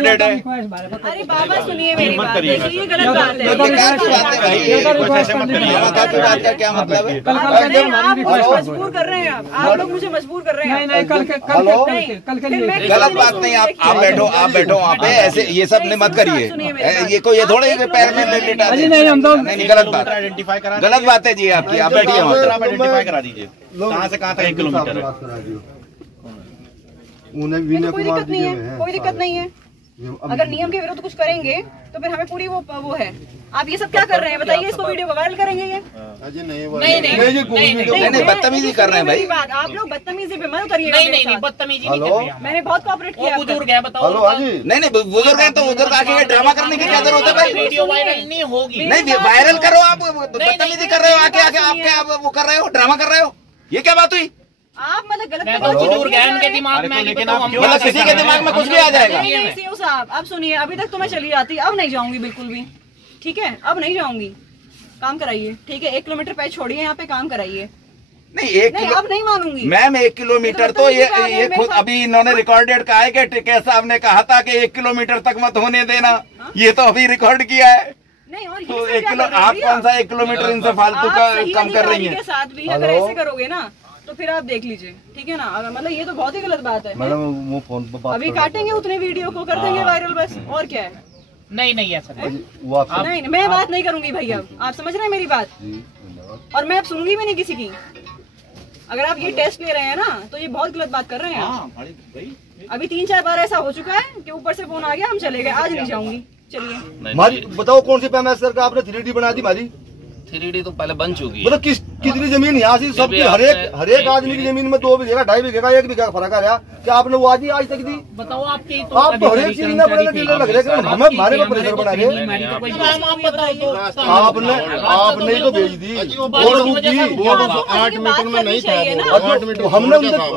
Recorded है। अरे बाबा सुनिए मेरी बात, देखिए ये गलत बात है। क्या मतलब है? आप मुझे मजबूर कर रहे हैं, आप लोग मुझे मजबूर कर रहे हैं। गलत बात नहीं, आप बैठो वहाँ पे, ऐसे ये सब नहीं मत करिए। ये कोई ये थोड़े पैर में लेटा नहीं, गलत बात है जी आपकी। आप बैठिए वहाँ पे, आइडेंटिफाई करा दीजिए कहाँ से कहाँ तक 1 किलोमीटर है। कोई दिक्कत नहीं है, कोई दिक्कत नहीं है। अगर नियम के विरुद्ध कुछ करेंगे तो फिर हमें पूरी वो है। आप ये सब क्या कर रहे हैं बताइए? इसको वीडियो को वायरल करेंगे ये? नहीं, बदतमीजी कर रहे हैं भाई। बात आप लोग बदतमीजी पे मत करिए। नहीं बदतमीजी नहीं कर रहे हैं। मैंने बहुत कोऑपरेट किया। बुजुर्ग है, बताओ। नहीं बुजुर्ग है तो बुजुर्ग आके ड्रामा करने की क्या जरूरत है भाई? वीडियो वायरल नहीं होगी। नहीं वायरल करो, आप बदतमीजी कर रहे हो, आके आप वो कर रहे हो, ड्रामा कर रहे हो। ये क्या बात हुई? आप मतलब गलत बुजुर्ग है, उनके दिमाग में मतलब किसी के दिमाग में कुछ भी आ जाएगा। सीओ साहब आप सुनिए, अभी तक तो मैं चली जाती, अब नहीं जाऊंगी बिल्कुल भी। ठीक है, अब नहीं जाऊंगी। काम कराइए, ठीक है? 1 किलोमीटर पैच छोड़िए, यहाँ पे काम कराइए। नहीं अब नहीं मानूंगी मैम। 1 किलोमीटर तो ये खुद अभी इन्होंने रिकॉर्डेड कहा है कि टिकैत साहब ने कहा था कि 1 किलोमीटर तक मत होने देना। ये तो अभी रिकॉर्ड किया है। नहीं, और तो 1 किलो आप कौन सा 1 किलोमीटर इनसे फालतू का कम कर रही है? साथ भी अगर ऐसे करोगे ना तो फिर आप देख लीजिए, ठीक है ना? मतलब ये तो बहुत ही गलत बात है। मैडम वो फोन पर बात अभी काटेंगे उतने वीडियो को, कर देंगे वायरल, बस। और क्या है? नहीं ऐसा नहीं, मैं बात नहीं करूंगी भैया। आप समझ रहे हैं मेरी बात? और मैं अब सुनूंगी भी नहीं किसी की। अगर आप ये टेस्ट ले रहे हैं ना तो ये बहुत गलत बात कर रहे हैं। अभी 3-4 बार ऐसा हो चुका है कि ऊपर से फोन आ गया, हम चले गए, आज नहीं जाऊंगी। चलिए मारी बताओ कौन सी पैमाइश करके आपने 3D बना दी? मारी 3D तो पहले बन चुकी है। मतलब कितनी जमीन यहाँ से सबकी हर एक आदमी की जमीन में 2 बीघे का 2.5 बीघे का 1 बीघा का फर्क आ रहा। क्या आपने वो आज तक दी? बताओ आपके आप तो हर एक चीज में बड़े डीलर लग रहे हैं, हमें हमारे को प्रेशर बना रहे। आपने तो भेज दी 8 मीटर में नहीं था।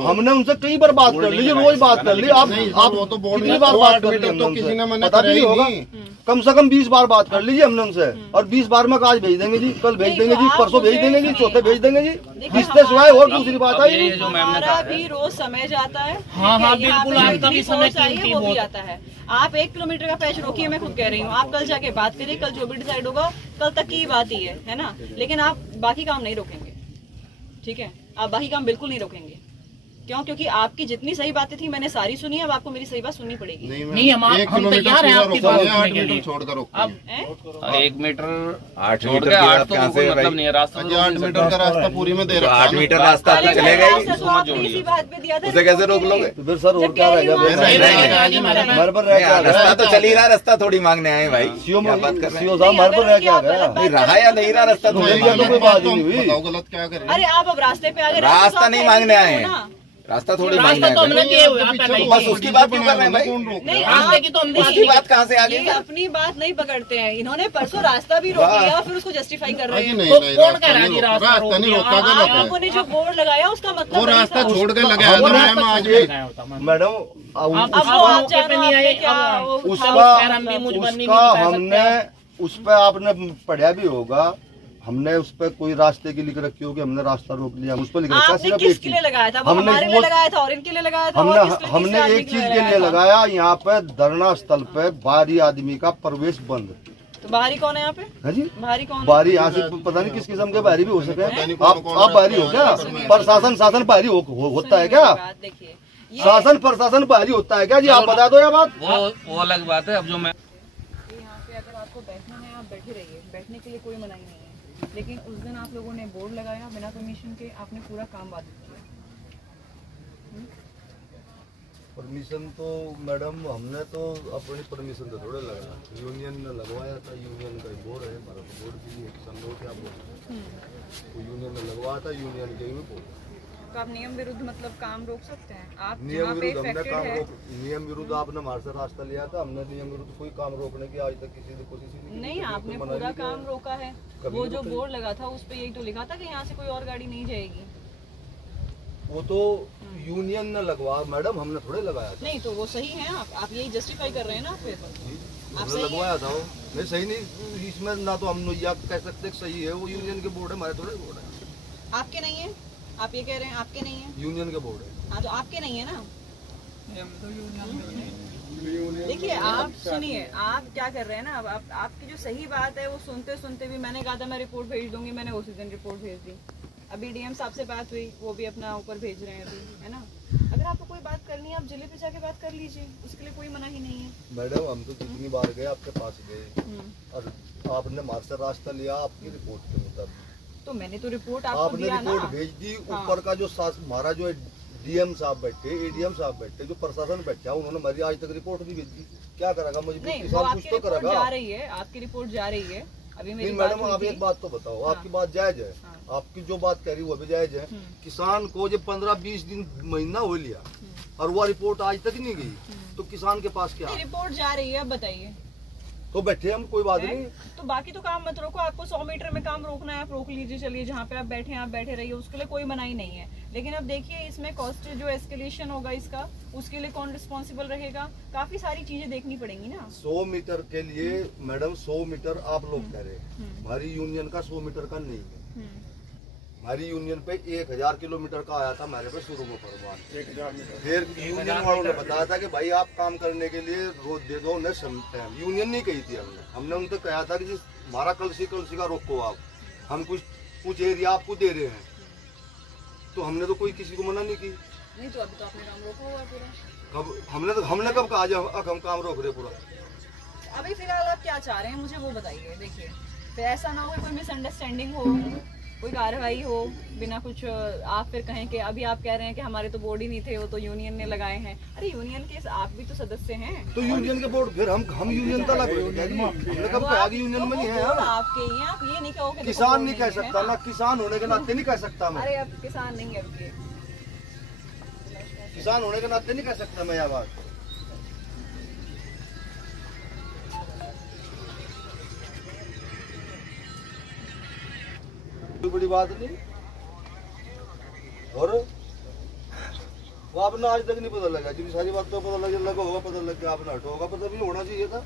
हमने उनसे कई बार बात कर ली, रोज बात कर ली। आप कितनी बार बात कर ली? तो किसी ने मना पता भी नहीं होगा। कम से कम 20 बार बात कर लीजिए हमने उनसे, और 20 बार में आज भेज देंगे जी, कल भेज देंगे जी, परसों भेज देंगे जी, चौथे भेज देंगे जी। इससे सिवाय और दूसरी बात आई। हमारा भी रोज समय जाता है। हाँ बिल्कुल, आपका भी समय चाहिए, वो भी आता है। आप 1 किलोमीटर का पैच रोकिए, मैं खुद कह रही हूँ। आप कल जाके बात करिए, कल जो भी डिसाइड होगा कल तक की बात ही है ना? लेकिन आप बाकी काम नहीं रोकेंगे, ठीक है? आप बाकी काम बिल्कुल नहीं रोकेंगे। क्यों? क्योंकि आपकी जितनी सही बातें थी मैंने सारी सुनी है। अब आपको मेरी सही बात सुननी पड़ेगी। नहीं हम तैयार हैं आपकी बात सुनने के लिए। छोड़कर अब 1 मीटर 8 छोड़ के 8 तो कोई मतलब नहीं है। रास्ता 8 मीटर का रास्ता पूरी में दे रहा है। 8 मीटर रास्ता चलेगा ही, इसी बात पे दिया था, उसे कैसे रोक लोगे? तो फिर सर और क्या रहेगा? हमारे पर रास्ता तो चल ही रहा, रास्ता थोड़ी मांगने आए भाई। सीओ साहब हमारे पर रह क्या गया? नहीं रहा या नहीं रहा रास्ता, कोई बात ही नहीं हुई। गलत क्या करें? अरे आप अब रास्ते पे आ गए, रास्ता नहीं मांगने आए हैं, रास्ता थोड़ी मांगने तो हमने किए हुए हैं। बस उसकी बात क्यों कर रहे हैं भाई? नहीं, रास्ते की तो हम उसकी बात कहाँ से आ गई? ये अपनी बात नहीं पकड़ते हैं। इन्होंने परसों रास्ता भी रोक लिया, फिर उसको जस्टिफाई कर रहे हैं। कौन कह रहा है रास्ता नहीं रोका? गलत लोगों ने जो बोर्ड लगाया उसका मतलब वो रास्ता छोड़ के लगाया था मैम आज भी। मैडम हमने उस पर आपने पढ़ा भी होगा, हमने उस पर कोई रास्ते की लिख रखी होगी, हमने रास्ता रोक लिया, उस पर लिख रखा सिर्फ किसके लिए लगाया था? वो हमारे लिए लगाया था और इनके लिए लगाया था। हमने एक चीज के लिए लगाया, यहाँ पे धरना स्थल पे बाहरी आदमी का प्रवेश बंद। तो बाहरी कौन है यहाँ पे? है जी, बाहरी कौन? बाहरी यहाँ से पता नहीं किस किस्म के बाहरी भी हो सके। आप बाहरी हो क्या? प्रशासन बाहरी होता है क्या? देखिए, शासन प्रशासन बाहरी होता है क्या जी? आप बता दो ये बात। वो अलग बात है। अब जो मैं यहाँ पे अगर आपको बैठना है आप बैठे रहिए, बैठने के लिए कोई मनाही नहीं है। लेकिन उस दिन आप लोगों ने बोर्ड लगाया बिना परमिशन के, आपने पूरा काम बाधित किया। परमिशन तो मैडम हमने तो अपनी परमिशन तो थोड़े लगाया, यूनियन ने लगवाया था। यूनियन का बोर्ड है हमारा, बोर्ड भी समझो क्या बोर्ड यूनियन ने लगवाया था, यूनियन के भी बोर्ड। तो आप नियम विरुद्ध मतलब काम रोक सकते हैं? आप नियम विरुद्ध हमने काम रोक, नियम विरुद्ध आपने हमारे से रास्ता लिया था, हमने नियम विरुद्ध कोई काम रोकने की आज तक किसी ने कोशिश नहीं। आपने पूरा काम रोका है। वो जो बोर्ड लगा था उस पे यही तो लिखा था कि यहाँ से कोई और गाड़ी नहीं जाएगी। वो तो यूनियन ने लगवा मैडम, हमने थोड़े लगाया था। नहीं तो वो सही है, आप यही जस्टिफाई कर रहे हैं ना? फिर हमने लगवाया था वो नहीं सही नहीं, इसमें ना तो हम या कह सकते सही है। वो यूनियन के बोर्ड है, हमारे थोड़े बोर्ड है। आपके नहीं है? आप ये कह रहे हैं आपके नहीं है? यूनियन के बोर्ड है। हाँ तो आपके नहीं है ना? तो यूनियन देखिए आप सुनिए, आप क्या कर रहे हैं ना, अब आपकी जो सही बात है वो सुनते सुनते भी मैंने कहा था मैं रिपोर्ट भेज दूंगी, मैंने उसी दिन रिपोर्ट भेज दी। अभी डीएम साहब से बात हुई, वो भी अपना ऊपर भेज रहे हैं अभी, है ना। अगर आपको कोई बात करनी है आप जिले पे जाके बात कर लीजिए, उसके लिए कोई मना ही नहीं है। मैडम हम तो कितनी बार गए आपके पास गए और आपने हमारे से रास्ता लिया आपकी रिपोर्ट के मुताबिक, तो मैंने तो रिपोर्ट आपको आपने दिया रिपोर्ट ना। भेज दी। हाँ। ऊपर का जो हमारा जो डीएम साहब बैठे, एडीएम साहब बैठे, जो प्रशासन बैठा, उन्होंने हमारी आज तक रिपोर्ट नहीं भेजी। क्या करेगा मजबूर नहीं, वो किसान, कुछ आपकी तो रिपोर्ट करेगा। जा रही है, आपकी रिपोर्ट जा रही है। अभी मेरी नहीं बात मैडम हुई आप थी। एक बात तो बताओ, हाँ। आपकी बात जायज है, हाँ। आपकी जो बात कह रही वो भी जायज है। किसान को जब 15-20 दिन महीना हो लिया और वो रिपोर्ट आज तक नहीं गई, तो किसान के पास क्या? रिपोर्ट जा रही है, अब बताइए। तो बैठे हम, कोई बात नहीं। तो बाकी तो काम मत रोको, आपको 100 मीटर में काम रोकना है आप रोक लीजिए, चलिए जहाँ पे आप बैठे हैं आप बैठे रहिए, उसके लिए कोई मनाही नहीं है। लेकिन अब देखिए इसमें कॉस्ट जो एस्केलेशन होगा इसका, उसके लिए कौन रिस्पॉन्सिबल रहेगा, काफी सारी चीजें देखनी पड़ेंगी ना। 100 मीटर के लिए मैडम 100 मीटर आप लोग कह रहे हैं, हमारी यूनियन का 100 मीटर का नहीं है। हमारी यूनियन पे 1000 किलोमीटर का आया था हमारे पे शुरू में फरमान। फिर यूनियन वालों ने बताया था कि भाई आप काम करने के लिए रोज दे दो, उन्हें टाइम। यूनियन नहीं कही थी हमने उनसे कहा था कि जी हमारा कलसी का रोको आप, हम कुछ एरिया आपको दे रहे हैं, तो हमने तो कोई किसी को मना नहीं की। नहीं तो अभी तो आपने काम रोका हुआ है पूरा। कब हमने कब कहा जो हम काम रोक रहे पूरा? अभी फिलहाल आप क्या चाह रहे हैं मुझे वो बताइए। देखिए फिर ऐसा ना हो कोई मिसअंडरस्टैंडिंग हो, कोई कार्रवाई हो बिना कुछ, आप फिर कहें कि अभी आप कह रहे हैं कि हमारे तो बोर्ड ही नहीं थे, वो तो यूनियन ने लगाए हैं। अरे यूनियन के आप भी तो सदस्य हैं। तो यूनियन के बोर्ड फिर हम यूनियन का लग रहे हैं, हमने कब कहा कि यूनियन में नहीं है। आपके ही हैं, आप ये नहीं कहोगे किसान नहीं कह सकता ना, किसान होने के नाते नहीं कह सकता मैं। अरे अब किसान नहीं है आपके, किसान होने के नाते नहीं कह सकता मैं यह बात। कोई बड़ी बात नहीं। और वो आपने आज तक नहीं पता लगा, जितनी सारी बात तो पता लगा होगा, पता लग गया आपने हटो होगा, पता भी होना चाहिए था।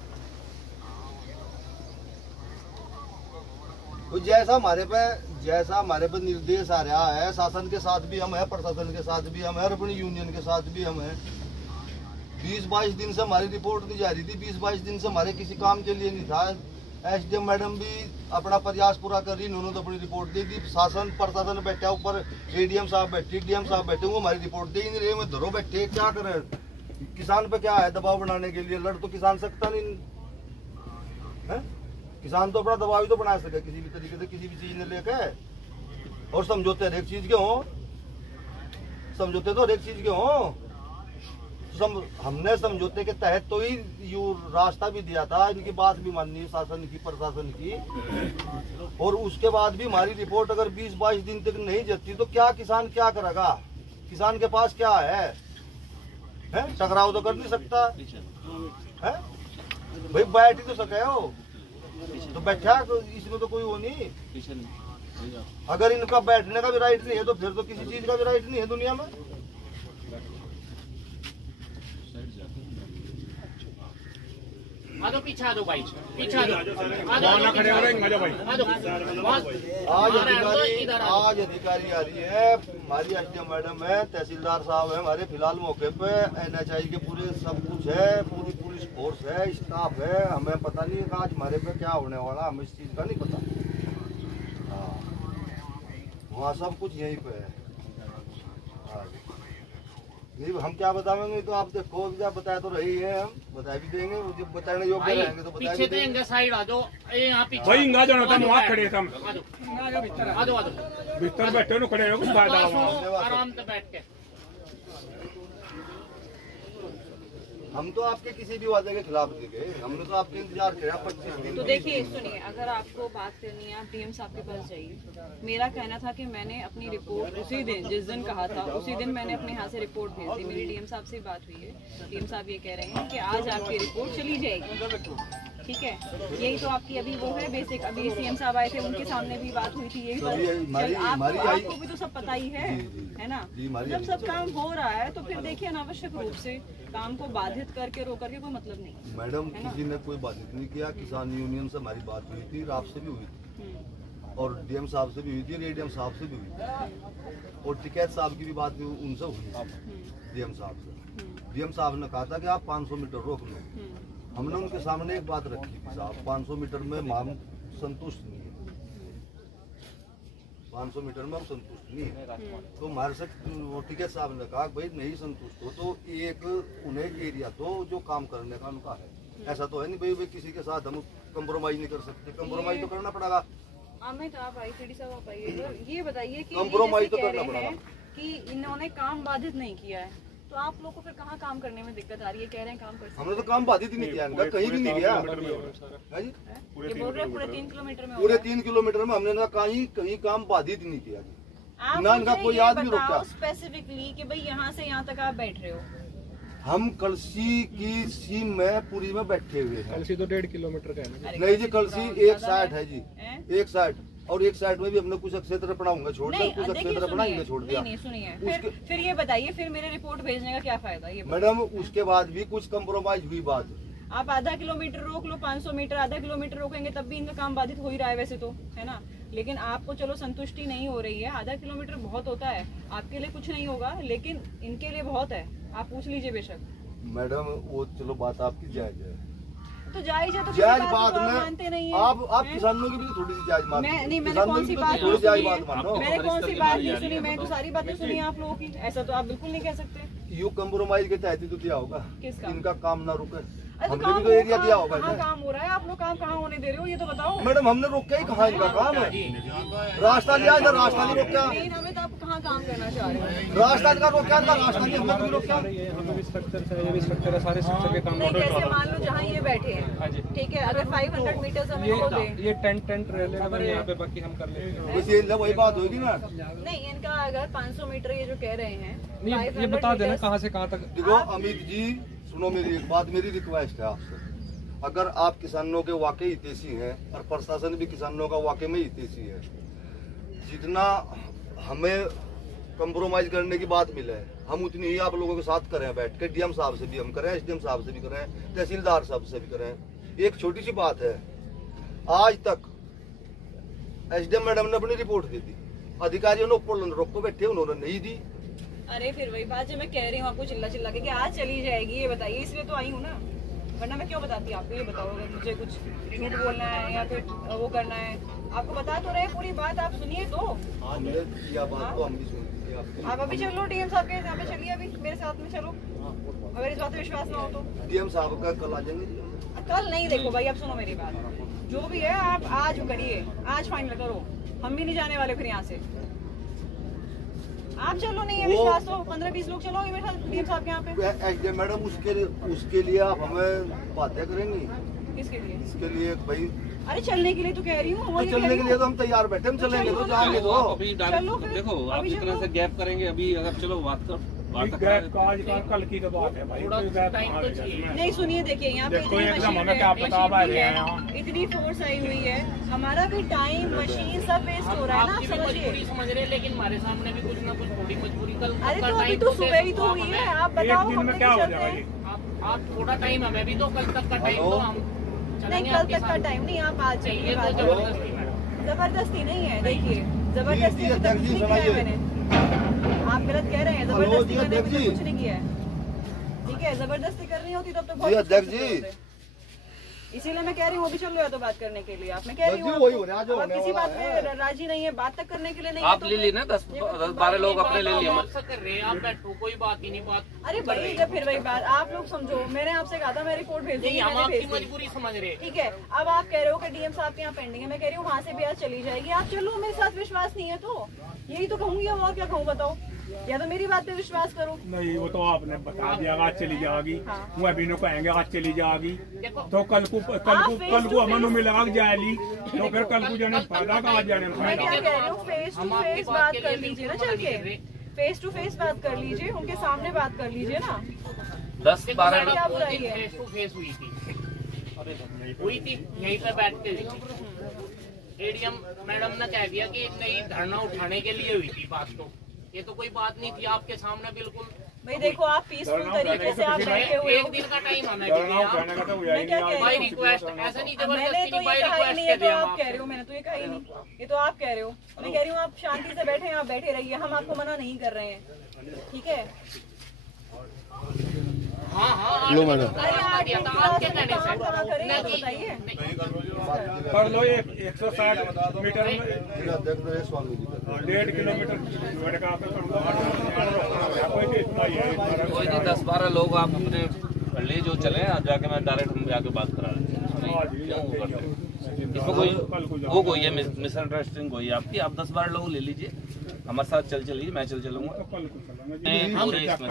तो जैसा हमारे पे निर्देश आ रहा है, शासन के साथ भी हम है, प्रशासन के साथ भी हम है, और अपनी यूनियन के साथ भी हम है। 20-22 दिन से हमारी रिपोर्ट नहीं जा रही थी, 20-22 दिन से हमारे किसी काम के लिए नहीं था। एसडीएम मैडम भी अपना प्रयास पूरा कर रही, उन्होंने तो अपनी रिपोर्ट दे दी। शासन प्रशासन बैठा ऊपर, एडीएम साहब बैठे, डीएम साहब बैठे, वो हमारी रिपोर्ट दे ही नहीं रहे। मैं धरो बैठे क्या करें? किसान पे क्या है दबाव बनाने के लिए? लड़ तो किसान सकता नहीं है, किसान तो अपना दबाव ही तो बना सके किसी भी तरीके से, किसी भी चीज ने लेके। और समझौते हर एक चीज के हों, समझौते तो हर एक चीज के हों। हमने समझौते के तहत तो ही यू रास्ता भी दिया था, इनकी बात भी माननी है शासन की, प्रशासन की। और उसके बाद भी हमारी रिपोर्ट अगर 20-22 दिन तक नहीं जाती तो क्या किसान क्या करेगा? किसान के पास क्या है? टकराव तो कर नहीं सकता है भाई, बैठ ही तो सके हो, तो बैठा तो इसमें तो कोई वो नहीं। अगर इनका बैठने का भी राइट नहीं है तो फिर तो किसी चीज का भी राइट नहीं है दुनिया में। आ दो पीछे, आ दो भाई पीछे, आ दो खड़े हो रहे भाई, आ दो। आज अधिकारी आ रही है, हमारी एसडीएम मैडम है, तहसीलदार साहब है हमारे फिलहाल मौके पे, एनएचआई के पूरे सब कुछ है, पूरी पुलिस फोर्स है, स्टाफ है। हमें पता नहीं है आज हमारे पे क्या होने वाला, हमें इस चीज का नहीं पता। वहाँ सब कुछ यहीं पे है। नहीं हम क्या बताएंगे, तो आप देखो क्या बताया तो रही है, हम बता भी देंगे, मुझे बताने योग्य रहेंगे तो बता पीछे देंगे। साइड आ जाओ, यहाँ पीछे भाई इंगा जाना था, वहाँ खड़े थे हम। आ दो भीतर बैठे नो खड़े हो, आराम से बैठ के। हम तो आपके किसी भी वादे के खिलाफ नहीं गए, हमने तो आपके इंतजार किया 25 दिन। तो देखिए सुनिए, अगर आपको बात करनी है आप डीएम साहब के पास जाइए। मेरा कहना था कि मैंने अपनी रिपोर्ट उसी दिन, जिस दिन कहा था उसी दिन मैंने अपने यहाँ से रिपोर्ट भेज दी। मेरी डीएम साहब से बात हुई है, डीएम साहब ये कह रहे हैं कि आज आपकी रिपोर्ट चली जाएगी, ठीक है। यही तो आपकी अभी वो है बेसिक। अभी सीएम साहब आए थे, उनके सामने भी बात हुई थी, यही आपको भी तो सब पता ही है ना। जब सब काम हो रहा है तो फिर देखिए अनावश्यक रूप से काम को बाधित करके रोक करके कोई मतलब नहीं। मैडम किसी ने कोई बाधित नहीं किया, किसान यूनियन से हमारी बात हुई थी, आपसे भी हुई थी, और डीएम साहब से भी हुई थी, एडीएम साहब से भी हुई थी, और टिकैत साहब की भी बात उनसे हुई थी, डीएम साहब से। डीएम साहब ने कहा था कि आप 500 मीटर रोक लो। हमने उनके सामने एक बात रखी थी, साहब 500 मीटर में हम संतुष्ट नहीं है, 500 मीटर में हम संतुष्ट नहीं है। तो हमारे से टिकैत साहब ने कहा भाई नहीं संतुष्ट हो तो एक उन्हें एरिया दो जो काम करने का उनका है। ऐसा तो है नहीं भाई किसी के साथ हम कंप्रोमाइज नहीं कर सकते, कंप्रोमाइज तो करना पड़ेगा। अमित आप आईसीडी साहब आप आइए, ये बताइए कि कंप्रोमाइज तो करना पड़ेगा कि इन्होंने काम बाधित नहीं किया है, तो आप लोग को फिर कहाँ काम करने में दिक्कत आ रही है? कह रहे हैं काम कर सकते। हमने तो काम बाधित ही नहीं किया, इनका कहीं भी नहीं किया। ये बोल रहे हैं पूरे 3 किलोमीटर में, पूरे 3 किलोमीटर में हमने कहीं काम बाधित नहीं किया। आप ना इनका कोई याद नहीं रोका स्पेसिफिकली कि भाई यहाँ से यहाँ तक आप बैठ रहे हो। हम कलसी की सीम में पूरी में बैठे हुए हैं। कलसी तो 1.5 किलोमीटर का है। नहीं जी, कलसी एक साइड है जी, एक साइड, और एक साइड में भी हमने कुछ क्षेत्र बनाऊंगा छोड़ दिया, कुछ क्षेत्र बनाएंगे छोड़ दिया। नहीं सुनिए, फिर ये बताइए फिर मेरे रिपोर्ट भेजने का क्या फायदा? ये मैडम उसके बाद भी कुछ कंप्रोमाइज हुई बात। आप आधा किलोमीटर रोक लो, 500 मीटर आधा किलोमीटर रोकेंगे तब भी इनका काम बाधित हो ही रहा है वैसे तो, है ना? लेकिन आपको चलो संतुष्टि नहीं हो रही है, आधा किलोमीटर बहुत होता है, आपके लिए कुछ नहीं होगा लेकिन इनके लिए बहुत है, आप पूछ लीजिए बेशक। मैडम वो चलो बात आपकी जायज है, तो जायज है तो जायज बात में मानते नहीं है। आप किसानों की भी थोड़ी सी जायज बात, मैंने कौन सी बात थोड़ी जायज बात मानो। मैंने कौन सी बात नहीं सुनी, मैं तो सारी बातें सुनी आप लोगों की, ऐसा तो आप बिल्कुल नहीं कह सकते। यू कंप्रोमाइज के तहत ही तो दिया होगा, किसका? इनका काम ना रुके, अरे हमने भी तो एरिया दिया होगा। कहाँ काम हो रहा है? आप लोग काम कहाँ होने दे रहे हो ये तो बताओ। मैडम हमने रोका ही कहाँ, इनका काम है रास्ता दिया, इधर रास्ता नहीं रोका। नहीं हमें तो आप कहाँ काम करना चाह रहे हो? रास्ता का रोका, रास्ता नहीं हमने रोका। सारे स्ट्रक्चर के काम नहीं कैसे मान लो जहाँ ये बैठे हैं, ठीक है, अगर 500 मीटर हमें हो दे, ये टेंट रेलवे यहाँ पे बाकी हम कर लेते हैं। बस ये वही बात होगी ना। नहीं इनका अगर 500 मीटर ये जो कह रहे हैं, ये बता देना कहाँ से कहाँ तक। देखो अमित जी सुनो मेरी एक बात, मेरी रिक्वेस्ट है आपसे, अगर आप किसानों के वाकई हितैषी हैं और प्रशासन भी किसानों का वाकई में हितैषी है, जितना हमें कंप्रोमाइज करने की बात मिले हम उतनी ही आप लोगों के साथ करें, बैठ के डीएम साहब से भी हम करें, एसडीएम साहब से भी करें, तहसीलदार साहब से भी करें। एक छोटी सी बात है, आज तक एसडीएम मैडम ने अपनी रिपोर्ट दी थी, अधिकारियों ने ऊपर रोक को बैठे उन्होंने नहीं दी। अरे फिर वही बात जो मैं कह रही हूँ आपको चिल्ला चिल्ला के कि आज चली जाएगी, ये बताइए, इसलिए तो आई हूँ ना, वरना मैं क्यों बताती आपको? ये बताओ अगर मुझे कुछ झूठ बोलना है या फिर वो करना है, आपको बता तो रहे, पूरी बात आप सुनिए तो। हमने किया बात तो हम भी सुनते हैं। आप अभी चलो डीएम साहब के यहाँ पे चलिए, अभी मेरे साथ में चलो, अगर इस बात पे विश्वास ना हो तो। डीएम साहब का कल आ जाएंगे? कल नहीं, देखो भाई आप सुनो मेरी बात, जो भी है आप आज करिए, आज फाइनल करो, हम भी नहीं जाने वाले फिर यहाँ से। आप चलो, नहीं है विश्वास तो 15-20 लोग चलो मेरे साथ डीएम साहब के यहाँ पे। एसडीएम मैडम उसके लिए आप हमें बातें करेंगी? किसके लिए? इसके लिए भाई, अरे चलने के लिए तो कह रही हूँ, चलने के लिए तो हम तैयार बैठे, हम चलेंगे तो जाएंगे तो। अभी देखो आप जिस तरह से गैप करेंगे, अभी अगर चलो बात कल की तो बात है भाई, नहीं सुनिए, देखिए यहाँ पे इतनी फोर्स आई हुई है, हमारा भी टाइम मशीन सब वेस्ट हो रहा है ना, आप समझिए। समझ रहे, लेकिन हमारे सामने भी कुछ ना कुछ थोड़ी मजबूरी कल। अरे तो अभी तो सुबह ही तो हुई है, आप बताओ हम क्या हो चलते हैं। आप थोड़ा टाइम हमें भी तो, कल तक का टाइम तो हम नहीं, कल तक का टाइम नहीं, आप आज चाहिए। जबरदस्ती नहीं है, देखिए जबरदस्ती नहीं किया है मैंने, आप गलत कह रहे हैं, जबरदस्ती मैंने कुछ नहीं किया है, ठीक है? जबरदस्ती करनी होती तब तो बहुत अध्यक्ष जी, इसीलिए मैं कह रही हूँ अभी चल रहे हो तो बात करने के लिए, आप मैं कह रही हूँ आप किसी बात में राजी नहीं है, बात तक करने के लिए नहीं है, आप ले ली ना 10-12 लोग अपने ले लिए। कर रहे हैं आप, बैठो कोई बात ही नहीं। बात अरे भाई जब फिर वही बात, आप लोग समझो, मैंने आपसे कहा था मैं रिपोर्ट भेज दूंगी, हम मैंने आपकी भेज दी, मजबूरी समझ रहे हैं। ठीक है? अब आप कह रहे हो कि डीएम साहब के यहाँ पेंडिंग है, मैं कह रही हूँ वहाँ से भी आज चली जाएगी, आप चलो, मेरे साथ विश्वास नहीं है तो यही तो कहूंगी, और क्या कहूँ बताओ, या तो मेरी बात पे विश्वास करो। नहीं वो तो आपने बता दिया आज चली जाएगी, वो अभी नो कहेंगे आज चली जाएगी, तो कल को अमन मिलेगा जाएगी, तो फिर कल को जाने फायदा का, आज जाने मैं क्या कह रही हूँ, फेस टू फेस बात कर लीजिए ना, चल के फेस टू फेस बात कर लीजिए, उनके सामने बात कर लीजिए ना। 10-12 क्या बुराई है? फेस टू फेस हुई थी यहीं पे बैठ के। एडीएम मैडम ने कह दिया कि नहीं, धरना उठाने के लिए हुई थी बात, तो ये तो कोई बात नहीं थी आपके सामने बिल्कुल। भाई देखो आप पीसफुल तरीके से आप बैठे हुए हो, एक दिन का टाइम हमें मैं क्या कह रही हूँ, रिक्वेस्ट ऐसा नहीं, मैंने तो ये कहा ही नहीं है, तो आप कह रहे हो, मैंने तो ये कहा ही नहीं, ये तो आप कह रहे हो, मैं कह रही हूँ आप शांति से बैठे हैं, आप बैठे रहिए, हम आपको मना नहीं कर रहे हैं, ठीक है? हाँ लो मैडम। आपके कहने से कर लो 160 मीटर में जिलाध्यक्ष रहे स्वामी जी का 1.5 किलोमीटर का कोई नहीं 10-12 लोग आप अपने ले जो चले जाके मैं डायरेक्ट हम जाके बात करा रहे इसमें कोई वो कोई है मिसअंडरस्टैंडिंग कोई आपकी। आप 10-12 लोग ले लीजिए, हमारे साथ चलिए, मैं चलूंगा।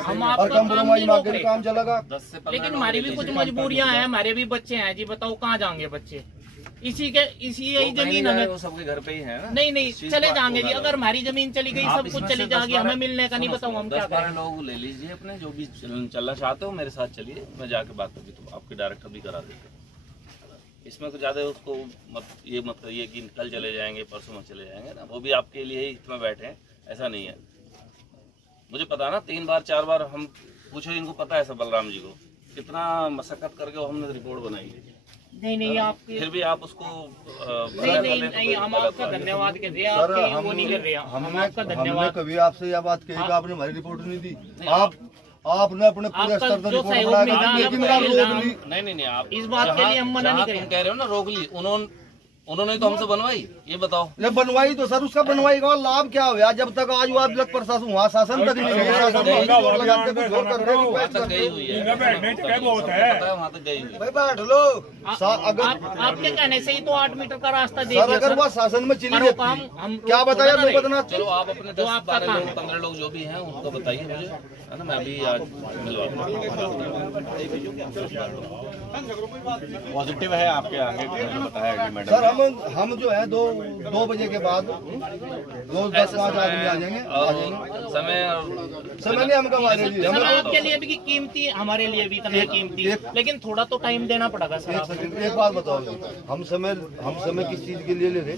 हम आपका काम नहीं रोक रहे, काम चलेगा। 10 से 15 लेकिन हमारी भी कुछ मजबूरियां हैं, हमारे भी बच्चे हैं जी। बताओ कहाँ जाएंगे बच्चे? इसी यही जमीन हमें वो सबके घर पे ही है ना। नहीं चले जाएंगे जी। अगर हमारी जमीन चली गई, सब कुछ चली जाएगी, हमें मिलने का नहीं। बताओ हम क्या करें? 10-12 लोग ले लीजिए अपने, जो भी चलना चाहते हो मेरे साथ चलिए, मैं जाके बात करती तो आपके डायरेक्टर भी करा देते। इसमें कुछ ज्यादा उसको ये मत करिए कि कल चले जाएंगे परसों में चले जाएंगे ना, वो भी आपके लिए ही इतना बैठे हैं, ऐसा नहीं है। मुझे पता ना 3 बार 4 बार हम पूछो, इनको पता है सब, बलराम जी को कितना मशक्कत करके हमने रिपोर्ट बनाई है। नहीं आपके फिर भी आप उसको नहीं हम आपका धन्यवाद कर रहे हैं, आपके वो नहीं कर रहे हैं। हम आपका धन्यवाद। कभी आपसे यह बात कही कि आपने हमारी रिपोर्ट नहीं दी। आपने अपने पूरे स्तर पर रिपोर्ट सहयोग बना मिला, दी, लेकिन आपका आप रोक इल्जाम- ली। नहीं आप इस बात के लिए हम मना नहीं तुम करेंगे। कह रहे हो ना रोक ली, उन्होंने तो हमसे बनवाई, ये बताओ। जब बनवाई तो सर उसका बनवाई का लाभ क्या हुआ? जब तक आज वो तक प्रशासन वहाँ शासन तक नहीं गया, शासन में ही जोर लगाते कुछ और कर रहे हैं। वहाँ तक गई हुई है, बैठने की जगह बहुत है। पता है वहाँ तक गई हुई है। भाई बैठ लो। अगर आपके कहने से ही तो 8 मीटर का रास्ता दे सर दिया अगर सर। वो शासन में चली पर वो जाती, काम हम क्या बताया थोड़ा लोग बदना? चलो आप अपने जो आपका 10-12 काम लोग है। 15 लोग जो भी हैं उनको बताइए मुझे, है ना, मैं अभी आज मिलवाऊंगा। पॉजिटिव है आपके आगे बताया कि मैडम सर हम जो है 2 बजे के बाद 2-10-5 आदमी आ जाएंगे। समय नहीं हम कमा रहे जी। सर हमें आपके लिए भी कीमती, हमारे लिए भी इतना कीमती, लेकिन थोड़ा तो टाइम देना पड़ेगा सर। एक सेकंड, एक बात बताओ जी, हम समय किस चीज के लिए ले रहे?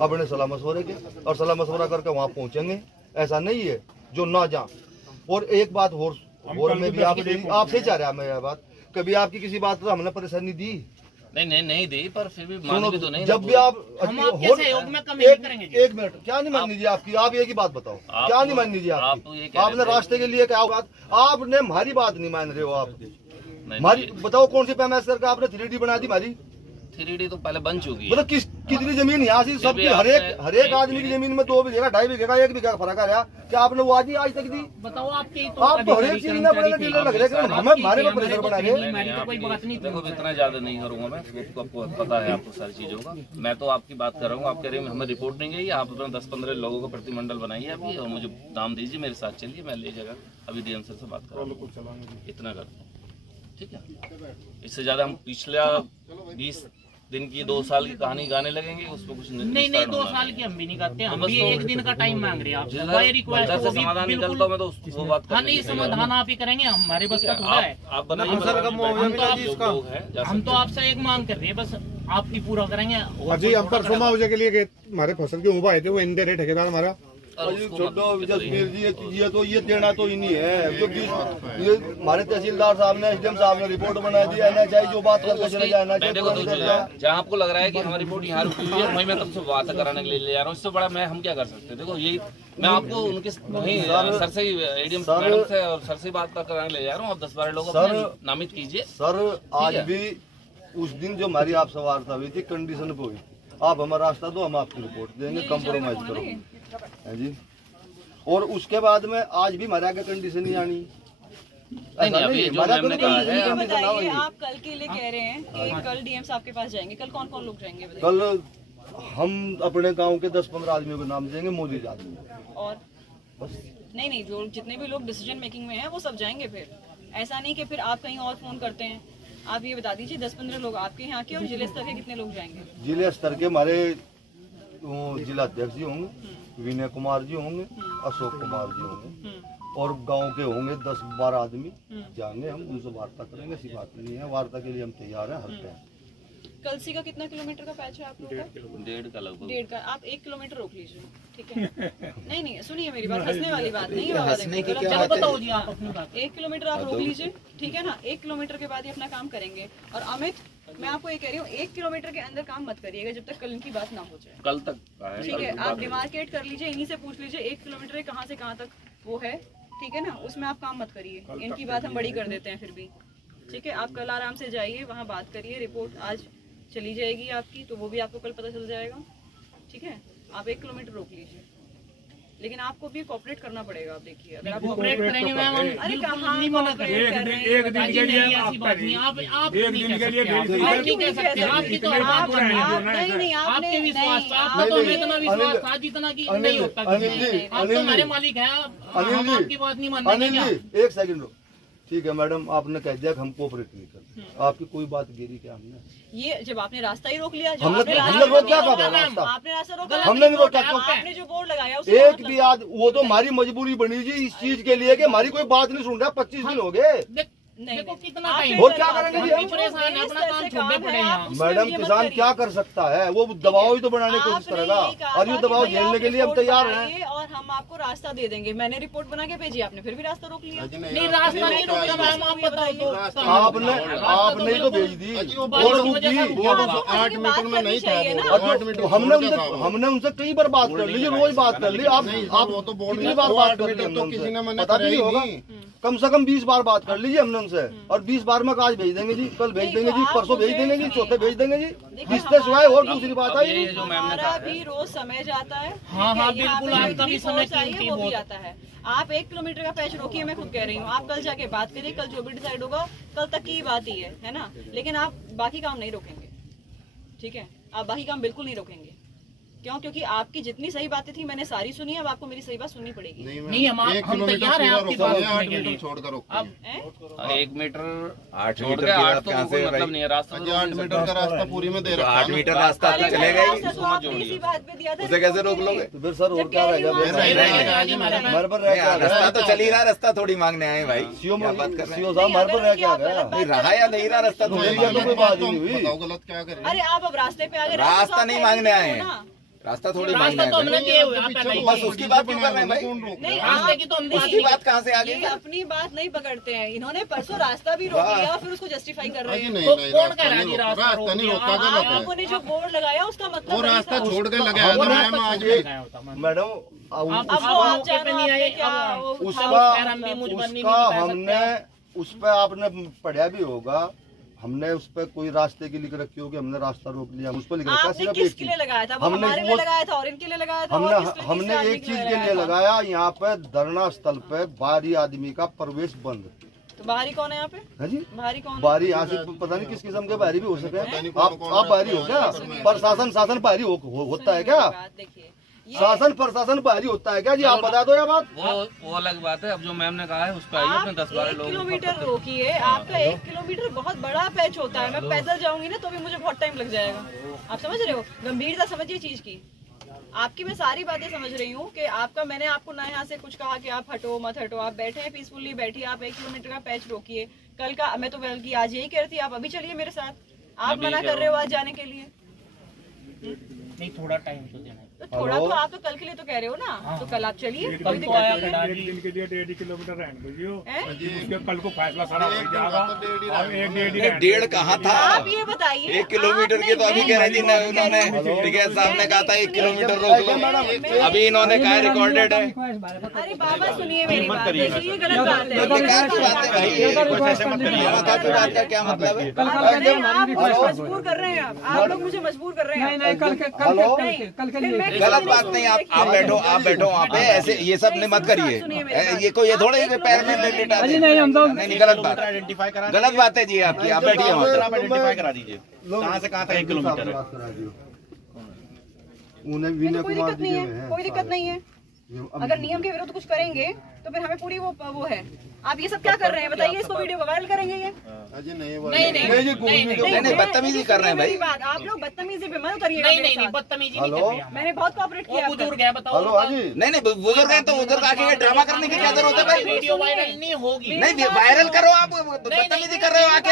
अपने सलाह मशवरे के, और सलाह मशवरा करके वहाँ पहुँचेंगे। ऐसा नहीं है जो ना जा। और एक बात और मैं भी आपसे चाह रहा मैं यह बात, कभी आपकी किसी बात पर हमने परेशानी दी? नहीं दी, पर फिर भी सुनो, मानी भी तो नहीं। जब भी आप हम आपके सहयोग में कमी नहीं करेंगे जी। 1 मिनट, क्या नहीं माननी जी आपकी? आप एक ही बात बताओ, क्या नहीं माननी जी आप आपकी? तो ये कह रहे आपने थे। रास्ते के लिए क्या बात? आपने हमारी बात नहीं मान रहे हो। आपकी नहीं, हमारी बताओ कौन सी पैमाइश करके आपने 3D बना दी हमारी? 3D तो पहले बन चुकी है। मतलब कितनी जमीन यहाँ से सबकी हर एक आदमी की जमीन में 2 बीघे का 2.5 बीघे का 1 बीघा का फर्क आ रहा। क्या आपने वो आज तक दी? बताओ आपके आप तो हर एक चीज में अपने डीलर लग रहे हैं, हमें हमारे में प्रेशर बना रहे हैं। हमारी तो कोई बात नहीं थी। देखो इतना ज्यादा नहीं करूंगा मैं, आपको पता है आपको सारी चीजों का। मैं तो आपकी बात कर रहा हूँ, आप कह रहे हैं हमें रिपोर्ट नहीं गई, आप अपना 10-15 लोगों का प्रतिमंडल बनाइए अभी और मुझे नाम दीजिए, मेरे साथ चलिए, मैं ले जाकर अभी डीएम सर से बात करूँगा। इतना कर, ठीक है? इससे ज्यादा हम पिछला 20 दिन की 2 साल की कहानी गाने लगेंगे, उसमें कुछ नहीं 2 साल की हम भी नहीं करते, हम भी 1 दिन का टाइम मांग रहे हैं आपसे। जिधर रिक्वेस्ट से समाधान निकलता मैं तो वो बात हाँ नहीं, समाधान आप ही करेंगे, हमारे बस का थोड़ा है। आप बनाइए, हम तो आपसे एक मांग कर रहे हैं, बस आपकी पूरा करेंगे। जी हम परसों मुआवजे के लिए गए, हमारे फसल के ऊपर आए थे, वो इन दे रहे ठेकेदार हमारा। छोड़ो जसवीर जी, ये देना तो ही नहीं है, क्योंकि ये हमारे तहसीलदार साहब ने, एसडीएम साहब ने रिपोर्ट बना दी। NHI जो बात करके चले जाना चाहिए। जहाँ आपको लग रहा है कि हमारी रिपोर्ट यहाँ रुकी हुई है, वहीं मैं तुमसे बात कराने के लिए ले जा रहा हूँ। इससे बड़ा मैं हम क्या कर सकते हैं? देखो यही मैं आपको उनके वहीं सर से ही एडीएम मैडम से और सर से बात कराने ले जा रहा हूँ। आप 10-12 लोग नामित कीजिए। सर आज भी उस दिन जो हमारी आपसे वार्ता हुई थी, कंडीशन पे हुई, आप हमारा रास्ता दो, हम आपकी रिपोर्ट देंगे, कंप्रोमाइज करो है जी। और उसके बाद में आज भी हमारे आगे कंडीशन नहीं आनी। अभी जो मैंने कहा है, बताइए आप कल के लिए कह रहे हैं कि कल डीएम साहब के पास जाएंगे, कल कौन कौन लोग जाएंगे? कल हम अपने गांव के 10-15 आदमियों के नाम देंगे, मोदी आदमी। और नहीं जो जितने भी लोग डिसीजन मेकिंग में हैं वो सब जाएंगे। फिर ऐसा नहीं कि फिर आप कहीं और फोन करते हैं। आप ये बता दीजिए 10-15 लोग आपके यहाँ के, और जिले स्तर के कितने लोग जाएंगे? जिले स्तर के हमारे जिला अध्यक्ष जी होंगे, विनय कुमार जी होंगे, अशोक कुमार जी होंगे, और गांव के होंगे 10-12 आदमी जाएंगे। हम उनसे वार्ता करेंगे, ऐसी बात नहीं है। वार्ता के लिए हम तैयार हैं हर टाइम। कलसी का कितना किलोमीटर का पैच है आप लोगों का? 1.5 का लगभग। 1.5 का। आप 1 किलोमीटर रोक लीजिए, ठीक है? नहीं सुनिए मेरी बात, हंसने वाली बात नहीं है बाबा। चलो बताओ जी आप अपनी बात। 1 किलोमीटर आप रोक लीजिए, ठीक है ना? 1 किलोमीटर के बाद ही अपना काम करेंगे। और अमित, मैं आपको ये कह रही हूँ, 1 किलोमीटर के अंदर काम मत करिएगा जब तक कल इनकी बात ना हो जाए। कल तक ठीक है? आप डिमार्केट कर लीजिए, इन्हीं से पूछ लीजिए 1 किलोमीटर कहाँ से कहाँ तक वो है, ठीक है ना, उसमें आप काम मत करिए, इनकी बात हम बड़ी कर देते हैं फिर भी। ठीक है, आप कल आराम से जाइए, वहाँ बात करिए, रिपोर्ट आज चली जाएगी आपकी, तो वो भी आपको कल पता चल जाएगा। ठीक है, आप 1 किलोमीटर रोक लीजिए, लेकिन आपको भी कोऑपरेट करना पड़ेगा। आप देखिए, अगर आप कोऑपरेट करेंगे मैम, हम अरे बिल्कुल कहाँ नहीं मना करेंगे। एक दिन के लिए आप नहीं, आप एक दिन के लिए नहीं कह सकते, आपकी तो बात हो रही है। नहीं, आपके विश्वास था, आपका तो हमें इतना विश्वास था जितना कि नहीं होता। आप तो हमारे मालिक हैं, हम आपकी बात नहीं मानेंगे। अनिल जी, 1 सेकंड रुक। ठीक है मैडम, आपने कह दिया कि हम कोऑपरेट नहीं करते, आपकी कोई बात गिरी क्या हमने? ये जब आपने रास्ता ही रोक लिया, हमने रोक क्या कर रास्ता? आपने रास्ता रोका, हमने नहीं रोका। आपने जो बोर्ड लगाया एक भी वो तो हमारी मजबूरी बनी जी इस चीज के लिए कि हमारी कोई बात नहीं सुन रहा। 25 दिन हो गए, देखो कितना टाइम और क्या करेंगे जी हम? परेशान है, अपना काम छोड़ने पड़े यहाँ। मैडम, किसान क्या कर सकता है? वो दबाव ही तो बनाने की कोशिश करेगा, और ये दबाव झेलने के लिए हम तैयार हैं। और हम आपको रास्ता दे देंगे। मैंने रिपोर्ट बना के भेजी, आपने फिर भी रास्ता रोक लिया। नहीं, रास्ता नहीं रोका मैम, आप बताओ तो। आपने तो भेज दी, बोर्ड रुक दी। 8 मीटर में नहीं था, 8 मीटर हमने उनसे कई बार बात कर ली, रोज बात कर ली। आप वो तो बोर्ड कितनी बार बात कर ली? तो किसी ने मना पता करा नहीं ही होगा, नहीं। कम से कम 20 बार बात कर लीजिए हमने उनसे, और 20 बार में आज भेज देंगे जी, कल भेज देंगे जी, परसों भेज देंगे जी, चौथे भेज देंगे जी। इससे सिवाय और दूसरी बात आई नहीं। हमारा भी रोज समय जाता है। हाँ, बिल्कुल, आपका भी समय चाहिए, वो भी आता है। आप 1 किलोमीटर का पैच रोकिए, मैं खुद कह रही हूँ। आप कल जाके बात करिए, कल जो भी डिसाइड होगा कल तक की बात ही है ना। लेकिन आप बाकी काम नहीं रोकेंगे, ठीक है? आप बाकी काम बिल्कुल नहीं रोकेंगे। क्यों? क्योंकि आपकी जितनी सही बातें थी मैंने सारी सुनी है, अब आपको मेरी सही बात सुननी पड़ेगी। नहीं, हम तैयार हैं आपकी बात सुनने के लिए। छोड़कर अब 1 मीटर 8 छोड़ मीटर के की 8 बात तो कहाँ कोई से मतलब नहीं है। रास्ता तो 8 मीटर का रास्ता पूरी में दे रखा है 8 मीटर रास्ता तो चलेगा ही, तो आपने इसी बात पे दिया था, उसे कैसे रोक लोगे? तो फिर सर और क्या रहेगा? हमारे पर रह क्या रास्ता गया? तो चल ही रहा, रास्ता थोड़ी मांगने आए भाई। सीओ क्या बात कर रहे हैं? सीओ साहब, हमारे पर रह क्या गया? नहीं रहा या नहीं रहा, रास्ता तो तो कोई बात ही नहीं हुई। बताओ गलत क्या करें? अरे आप अब रास्ते पे आ गए। रास्ता नहीं मांगने आए हैं, रास्ता थोड़ी मांगने रास्ता तो आए हमने हैं। दिए हुए हैं, आप पहले ही। बस उसकी बात क्यों कर रहे हैं भाई? नहीं, रास्ते की तो हमने उसकी बात कहाँ से आ ये गई? अपनी बात नहीं पकड़ते हैं। इन्होंने परसों रास्ता भी रोक लिया, फिर उसको जस्टिफाई कर रहे हैं। नहीं, तो नहीं, कौन रास्ता कह रहा है नहीं जी रोका, रास्ता रास्ता नहीं रोक रोका, दिया? गलत है। आपको ने जो बोर्ड लगाया उसका मतलब वो वही रास्ता था। छोड़ के लगाया था मैम आज। मैडम अब वो आप पे नहीं आए, अब उसका हमने उस पर आपने पढ़ा भी होगा, हमने उस पर कोई रास्ते की लिख रखी होगी, हमने रास्ता रोक लिया, उस पर लिख रखा आपने सिर्फ किसके एक लिए लगाया था? वो हमने हमारे लिए लगाया था और इनके लिए लगाया था। और किस लिए? हमने किस एक चीज आदमी के लिए था? लगाया, यहाँ पे धरना स्थल पे बाहरी आदमी का प्रवेश बंद। तो बाहरी कौन है यहाँ पे? है जी, बाहरी कौन है? बाहरी यहाँ से पता नहीं किस किस्म के बाहरी भी हो सके। नहीं, आप बाहरी हो क्या? प्रशासन बाहरी होता है क्या? बात देखिए, शासन प्रशासन बाहरी होता है क्या जी? आप बता दो ये बात। वो अलग बात है। अब जो मैम ने कहा है उस पर आइए, अपने 10-12 1 लोग किलोमीटर रोकिए। आपका 1 किलोमीटर बहुत बड़ा पैच होता है। मैं पैदल जाऊंगी ना तो भी मुझे बहुत टाइम लग जाएगा। आप समझ रहे हो? गंभीरता समझिए चीज की। आपकी मैं सारी बातें समझ रही हूँ कि आपका, मैंने आपको ना यहाँ से कुछ कहा कि आप हटो मत हटो। आप बैठे हैं पीसफुली, बैठिए। आप 1 किलोमीटर का पैच रोकिए। कल का मैं तो बल्कि आज यही कह रही थी, आप अभी चलिए मेरे साथ। आप मना कर रहे हो आज जाने के लिए। नहीं, थोड़ा टाइम तो देना है। तो थोड़ा तो आप तो कल के लिए तो कह रहे हो ना, तो कल आप चलिए, कोई एक दिक्कत नहीं है। दिन के लिए 1.5 किलोमीटर रहने दीजिए, हैं? उसके कल को फैसला सारा हो जाएगा। अब 1.5 डेढ़ कहाँ था? आप ये बताइए, 1 किलोमीटर के तो अभी कह रही थी ना उन्होंने, टिकैत साहब ने कहा था 1 किलोमीटर रोक लो, अभी इन्होंने कहा रिकॉर्डेड है। अरे बाबा सुनिए मेरी बात, देखिए ये गलत बात है। बेकार की बात है भाई, माता की बात का क्या मतलब है? आप मुझे मजबूर कर रहे हैं। आप लोग मुझे मजबूर कर रहे हैं। गलत बात नहीं। आप बैठो वहाँ पे, ऐसे ये सब नहीं मत करिए। ये कोई ये थोड़े पैर में लेटा दे। नहीं, गलत बात है जी आपकी। आप बैठिए वहाँ पे। आइडेंटिफाई करा दीजिए कहाँ से कहाँ तक 1 किलोमीटर। उन्हें विनय कोई कुमार दिक्कत नहीं है, कोई दिक्कत नहीं है। अगर नियम के विरुद्ध कुछ करेंगे तो फिर हमें पूरी वो है। आप ये सब क्या कर रहे हैं बताइए? इसको वीडियो को वायरल करेंगे ये? नहीं, बदतमीजी कर रहे हैं भाई। बात आप लोग बदतमीजी पे मत करिए। नहीं, बदतमीजी नहीं कर रहे हैं। मैंने बहुत कोऑपरेट किया। बुजुर्ग है, बताओ। हेलो हाजी, नहीं, बुजुर्ग हैं तो बुजुर्ग आके ड्रामा करने की क्या जरूरत है भाई? वीडियो वायरल नहीं होगी। नहीं, वायरल करो। आप बदतमीजी कर रहे हो, आके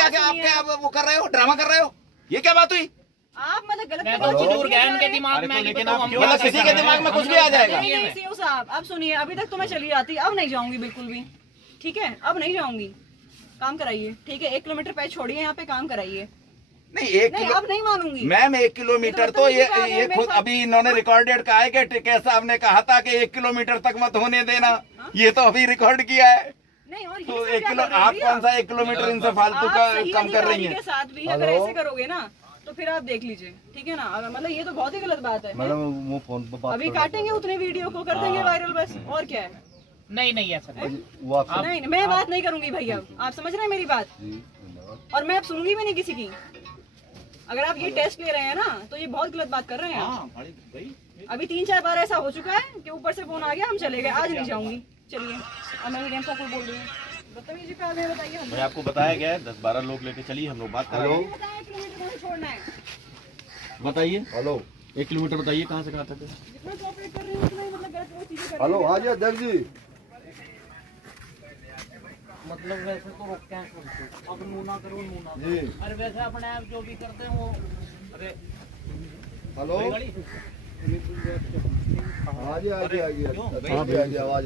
आप वो कर रहे हो, ड्रामा कर रहे हो। ये क्या बात हुई? आप मतलब गलत मैं तो बुजुर्ग है, उनके दिमाग में आगे बताओ। मतलब किसी के दिमाग में कुछ भी आ जाएगा। नहीं सीओ साहब, अब सुनिए, अभी तक तो मैं चली आती, अब नहीं जाऊंगी बिल्कुल भी। ठीक है, अब नहीं जाऊंगी। काम कराइए, ठीक है? 1 किलोमीटर पैच छोड़िए, यहाँ पे काम कराइए। नहीं 1 नहीं, किलो अब नहीं मानूंगी मैम 1 किलोमीटर तो ये खुद अभी इन्होंने रिकॉर्डेड कहा है कि टिकैत साहब ने कहा था कि 1 किलोमीटर तक मत होने देना। ये तो अभी रिकॉर्ड किया है। नहीं, और तो 1 किलो आप कौन सा 1 किलोमीटर इनसे फालतू का कम कर रही हैं? के साथ भी अगर ऐसे करोगे ना तो फिर आप देख लीजिए, ठीक है ना। मतलब ये तो बहुत ही गलत बात है। मैडम वो फोन पर बात अभी काटेंगे उतने वीडियो को कर देंगे वायरल, बस और क्या है। नहीं ऐसा नहीं। वो आपसे नहीं, मैं बात नहीं करूंगी भैया, आप समझ रहे हैं मेरी बात, और मैं अब सुनूंगी भी नहीं किसी की। अगर आप ये टेस्ट ले रहे हैं ना तो ये बहुत गलत बात कर रहे हैं आप। अभी 3-4 बार ऐसा हो चुका है कि ऊपर से फोन आ गया, हम चले गए, आज नहीं जाऊंगी, चलिए। और मैं मीडियम को बोल रही हूँ, बदतमीजी पे आगे बताइए। मैं आपको बताया गया है 10-12 लोग लेके चलिए, हम लोग बात करेंगे। किलोमीटर छोड़ना है, बताइए हेलो 1 किलोमीटर बताइए कहाँ से कहाँ तक है? जितना कोऑपरेट कर रही हूँ उतना ही मतलब गलत वो चीजें कर हेलो, आ जाए अध्यक्ष जी। मतलब वैसे तो रोक क्या अब नूना करो नूना जी अरे वैसे अपने आप जो भी करते हैं वो अरे हेलो, आ जाए आवाज